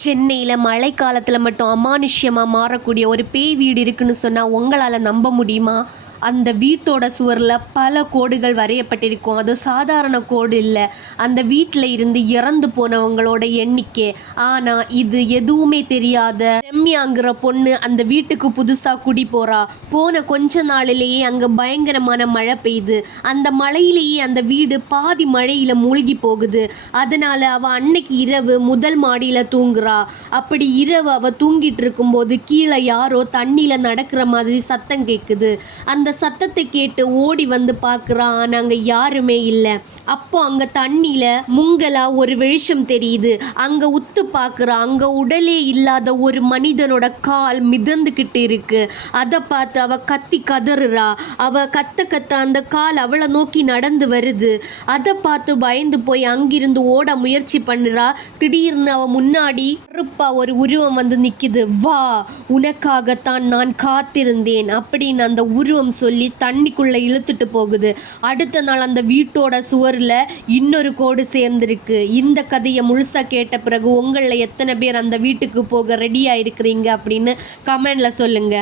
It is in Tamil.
சென்னையில் மழைக்காலத்தில் மட்டும் அமானுஷ்யமாக மாறக்கூடிய ஒரு பேய் வீடு இருக்குன்னு சொன்னால் உங்களால் நம்ப முடியுமா? அந்த வீட்டோட சுவரில் பல கோடுகள் வரையப்பட்டிருக்கும். அது சாதாரண கோடு இல்லை, அந்த வீட்டில் இருந்து இறந்து போனவங்களோட எண்ணிக்கை. ஆனால் இது எதுவுமே தெரியாத ரம்யாங்கிற பொண்ணு அந்த வீட்டுக்கு புதுசாக குடி போன கொஞ்ச நாளிலேயே அங்கே பயங்கரமான மழை பெய்யுது. அந்த மழையிலேயே அந்த வீடு பாதி மழையில் மூழ்கி போகுது. அதனால் அவள் அன்னைக்கு இரவு முதல் மாடியில் தூங்குறா. அப்படி இரவு அவள் தூங்கிட்டு இருக்கும்போது கீழே யாரோ தண்ணியில் நடக்கிற மாதிரி சத்தம் கேட்குது. அந்த சத்தத்தை கேட்டு ஓடி வந்து பார்க்குறான். ஆனால் அங்கே யாருமே இல்லை. அப்போ அங்கே தண்ணியில் முங்கலா ஒரு வெளிச்சம் தெரியுது. அங்கே உத்து பார்க்குறா. அங்கே உடலே இல்லாத ஒரு மனிதனோட கால் மிதந்துக்கிட்டு இருக்கு. அதை பார்த்து அவள் கத்தி கதறுறா. அவள் கத்த அந்த கால் அவளை நோக்கி நடந்து வருது. அதை பார்த்து பயந்து போய் அங்கிருந்து ஓட முயற்சி பண்ணுறா. திடீர்னு அவள் முன்னாடி கருப்பா ஒரு உருவம் வந்து நிற்கிது. வா, உனக்காகத்தான் நான் காத்திருந்தேன் அப்படின்னு அந்த உருவம் சொல்லி தண்ணிக்குள்ளே இழுத்துட்டு போகுது. அடுத்த நாள் அந்த வீட்டோட சுவர் இன்னொரு கோடு சேர்ந்திருக்கு. இந்த கதையை முழுசா கேட்ட பிறகு உங்களில் எத்தனை பேர் அந்த வீட்டுக்கு போக ரெடியா இருக்கிறீங்க அப்படின்னு கமெண்ட்ல சொல்லுங்க.